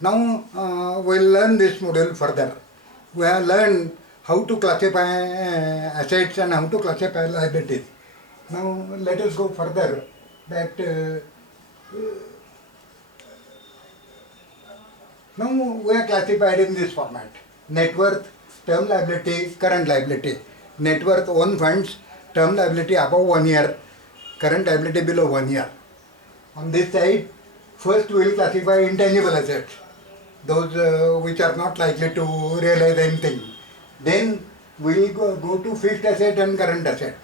Now we'll learn this module further. We have learned how to classify assets and how to classify liabilities. Now let us go further that now we are classified in this format: net worth, term liability, current liability. Net worth own funds, term liability above 1 year, current liability below 1 year. On this side, first we will classify intangible assets, those which are not likely to realize anything. Then we will go to fixed asset and current asset.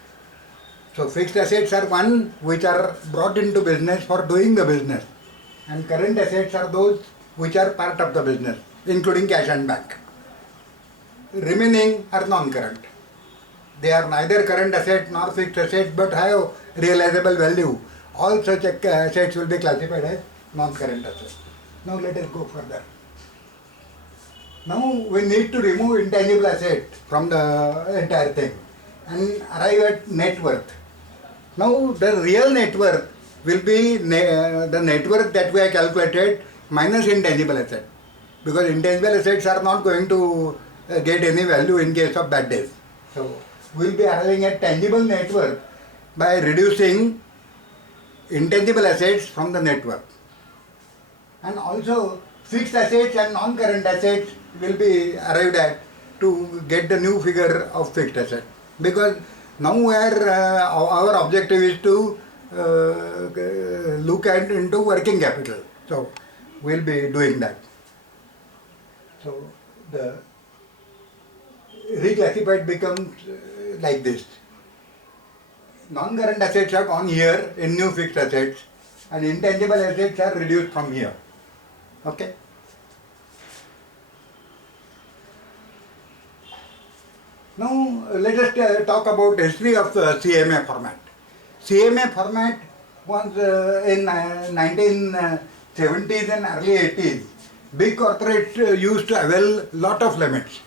So fixed assets are one which are brought into business for doing the business, and current assets are those which are part of the business, including cash and bank. Remaining are non-current. They are neither current asset nor fixed asset but have realizable value. All such assets will be classified as non-current assets. Now let us go further. Now we need to remove intangible asset from the entire thing and arrive at net worth. Now the real net worth will be the net worth that we have calculated minus intangible asset, because intangible assets are not going to get any value in case of bad days. So we will be arriving at tangible net worth by reducing intangible assets from the net worth. And also fixed assets and non-current assets will be arrived at to get the new figure of fixed asset, because now our objective is to look at into working capital. So we will be doing that. So the reclassified becomes like this. Non-current assets are gone here in new fixed assets, and intangible assets are reduced from here. Okay. Now let us talk about history of CMA format. CMA format was in 1970s and early 80s. Big corporates used to avail lot of limits.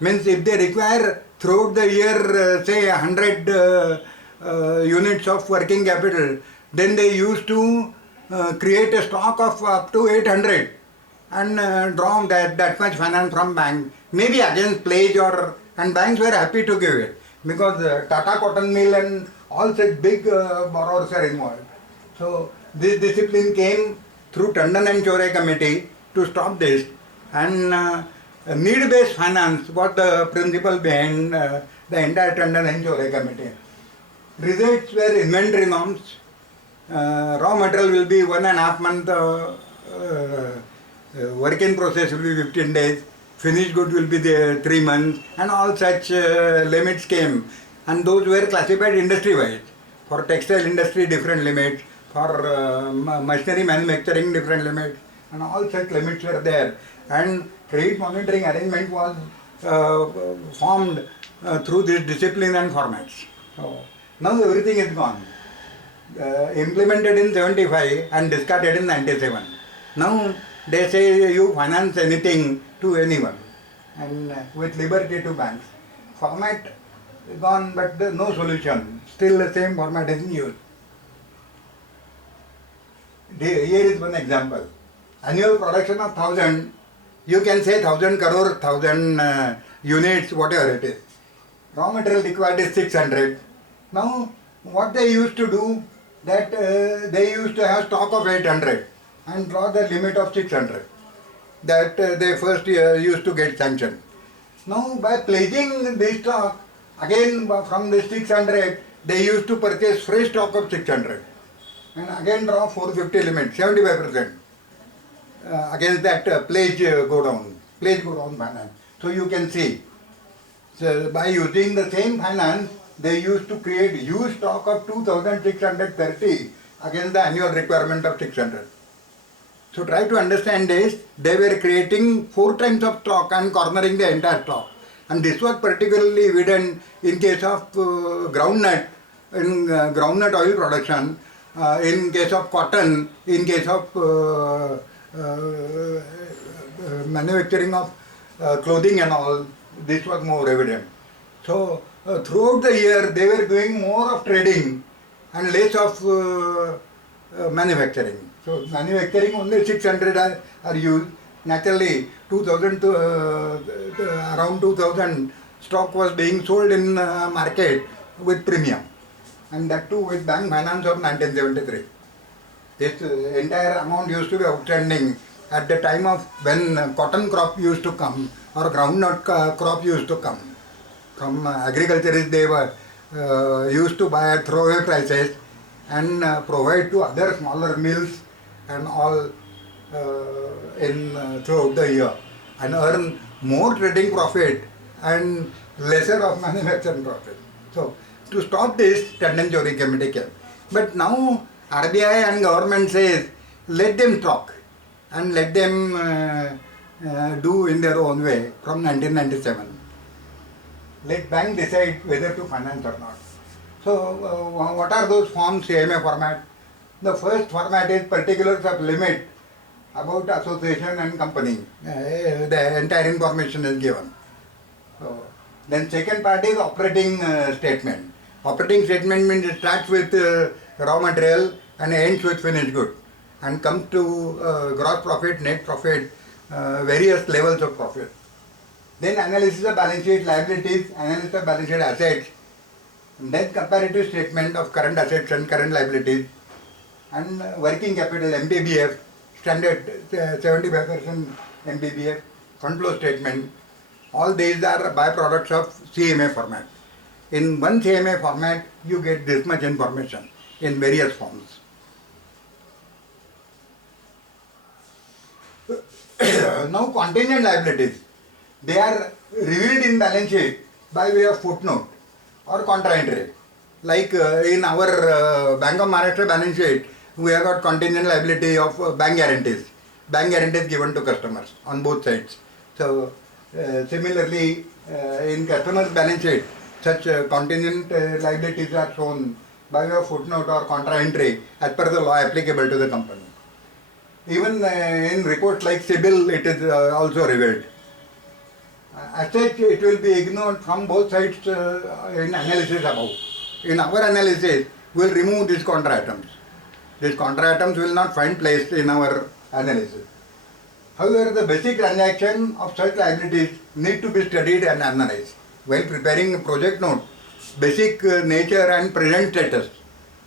Means if they require throughout the year say 100 units of working capital, then they used to create a stock of up to 800 and draw that much finance from bank, maybe against pledge, and banks were happy to give it because Tata Cotton Mill and all such big borrowers are involved. So this discipline came through Tandon and Chore committee to stop this, and need-based finance was the principle behind the entire Tandon and Chore committee. Results were inventory norms. Raw material will be 1.5 month, work in process will be 15 days, finished good will be the 3 months, and all such limits came, and those were classified industry-wise. For textile industry, different limits. For machinery manufacturing, different limits, and all such limits were there. And credit monitoring arrangement was formed through this discipline and formats. So now everything is gone. Implemented in 75 and discarded in 97. Now they say you finance anything to anyone, and with liberty to banks. Format gone, but no solution. Still the same format is in use. Here is one example. Annual production of 1000, you can say 1000 crore, 1000 units, whatever it is. Raw material required is 600. Now what they used to do, that they used to have stock of 800 and draw the limit of 600. That they first used to get sanctioned. Now by pledging this stock, again from the 600, they used to purchase fresh stock of 600 and again draw 450 limit, 75%. Against that pledge go down finance. So you can see, so by using the same finance, they used to create huge stock of 2630 against the annual requirement of 600. So try to understand this. They were creating 4 times of stock and cornering the entire stock. And this was particularly evident in case of groundnut, in groundnut oil production, in case of cotton, in case of manufacturing of clothing and all. This was more evident. So throughout the year they were doing more of trading and less of manufacturing. So manufacturing only 600 are used. Naturally, 2000 to, around 2000, stock was being sold in market with premium, and that too with bank finance of 1973. This entire amount used to be outstanding at the time of when cotton crop used to come or groundnut crop used to come. From agriculturists, they were used to buy at throwaway prices and provide to other smaller mills and all throughout the year, and earn more trading profit and lesser of manufacturing profit. So to stop this, Tandon Chori committee came. But now RBI and government says let them talk and let them do in their own way from 1997. Let bank decide whether to finance or not. So what are those forms? CMA format. The first format is particulars of limit about association and company. The entire information is given. So, then second part is operating statement. Operating statement means it starts with raw material and ends with finished good, and comes to gross profit, net profit, various levels of profit. Then analysis of balance sheet liabilities, analysis of balance sheet assets, then comparative statement of current assets and current liabilities, and working capital MPBF, standard 75% MPBF, fund flow statement. All these are byproducts of CMA format. In one CMA format, you get this much information in various forms. Now contingent liabilities, they are revealed in balance sheet by way of footnote or contra entry. Like in our Bank of Maharashtra balance sheet, we have got contingent liability of bank guarantees given to customers on both sides. So similarly, in customers' balance sheet, such contingent liabilities are shown by way of footnote or contra entry as per the law applicable to the company. Even in reports like CIBIL, it is also revealed. As such, it will be ignored from both sides in analysis above. In our analysis, we will remove these contra items. These contra items will not find place in our analysis. However, the basic transaction of such liabilities need to be studied and analyzed. While preparing a project note, basic nature and present status,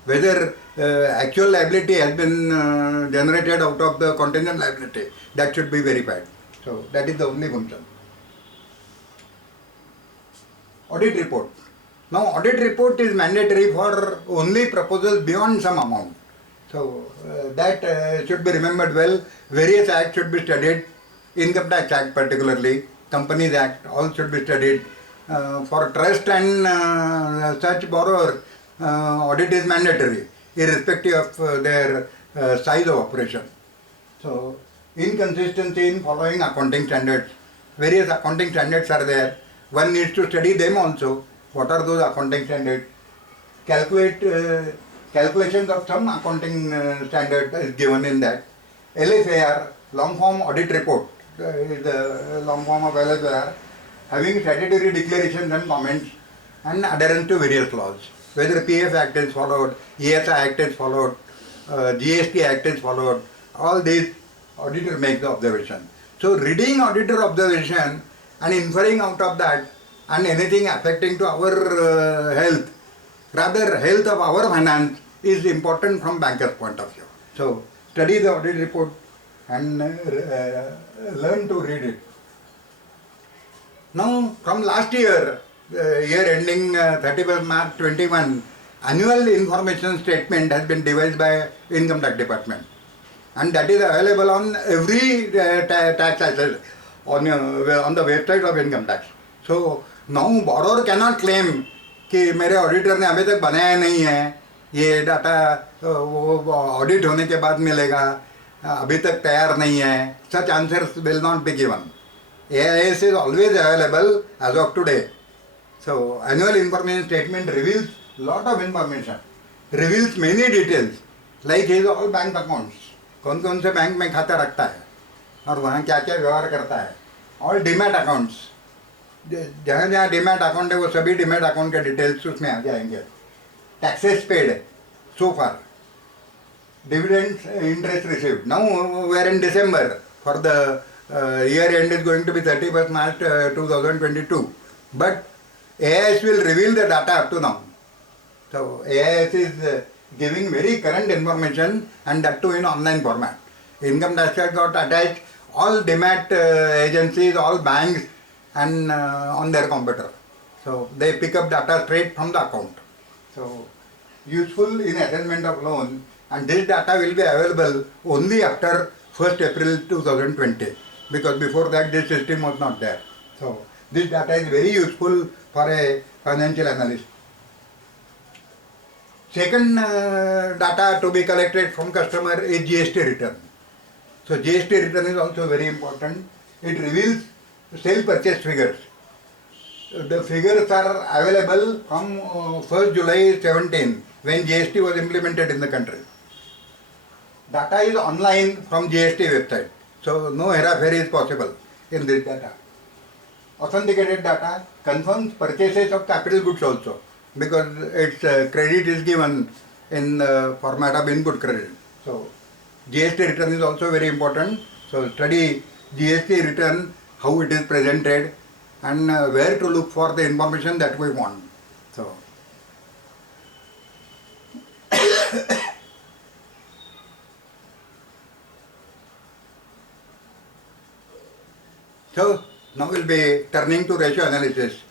whether actual liability has been generated out of the contingent liability, that should be verified. So that is the only function. Audit report. Now audit report is mandatory for only proposals beyond some amount. So that should be remembered well. Various acts should be studied. Income Tax Act particularly, Companies Act, all should be studied. For trust and such borrower, audit is mandatory, irrespective of their size of operation. So inconsistency in following accounting standards. Various accounting standards are there. One needs to study them also. What are those accounting standards? Calculations of some accounting standard is given in that. LFAR, long form audit report, is the long form of LFAR, having statutory declarations and comments and adherence to various laws. Whether PF Act is followed, ESI Act is followed, GST Act is followed, all these auditor makes the observation. So reading auditor observation and inferring out of that and anything affecting to our health, rather health of our finance, is important from banker's point of view. So study the audit report and learn to read it. Now from last year, year ending 31st March 21, annual information statement has been devised by Income Tax Department, and that is available on every tax assessor on the website of Income Tax. So now borrower cannot claim कि मेरे auditor ने अभी तक बनाया नहीं है, ये data audit होने के बाद मिलेगा, अभी तक तैयार नहीं है. Such answers will not be given. AIS is always available as of today. So annual information statement reveals lot of information, reveals many details, like his all bank accounts, कौन कौन से बैंक में खाता रखता है और वहाँ क्या क्या व्यवहार करता है. All डीमैट अकाउंट्स, जहाँ जहाँ डीमैट अकाउंट है वो सभी डीमैट अकाउंट के डिटेल्स उसमें आ जाएंगे. Taxes paid so far, dividends interest received. Now we are in December for the year end is going to be 31st March 2022. But AIS will reveal the data up to now. So AIS is giving very current information, and that too in online format. Income tax has got attached all demat agencies, all banks, and on their computer. So they pick up data straight from the account. So useful in assessment of loan, and this data will be available only after 1st April 2020, because before that this system was not there. So this data is very useful for a financial analyst. Second data to be collected from customer is GST return. So GST return is also very important. It reveals sale purchase figures. The figures are available from 1st July 17, when GST was implemented in the country. Data is online from GST website. So no hera-pheri is possible in this data. Authenticated data confirms purchases of capital goods also, because its credit is given in the format of input credit. So GST return is also very important. So study GST return, how it is presented, and where to look for the information that we want. So now we'll be turning to ratio analysis.